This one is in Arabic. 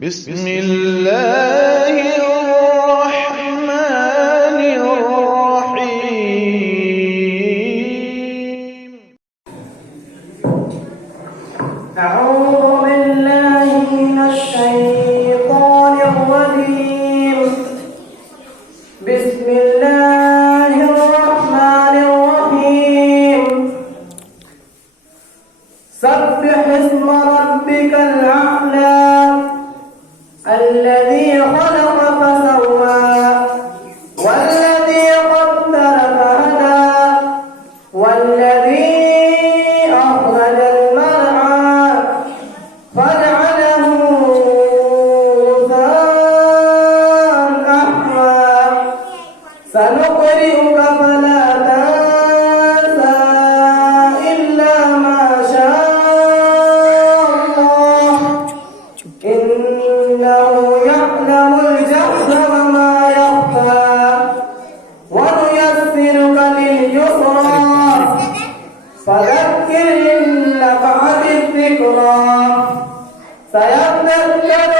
بسم الله الرحمن الرحيم. أعوذ بالله من الشيطان الرجيم. بسم الله الرحمن الرحيم. سبح اسم ربك الأعلى الذي خلق فسوى والذي قدر فهدى والذي أخرج المرعى فجعله غثاء أحوى سنقرئك فلا تنسى إلا ما شاء الله إنه يعلم الجهر وما يخفى ونيسرك لليسرى فذكر إن نفعت الذكرى سيذكر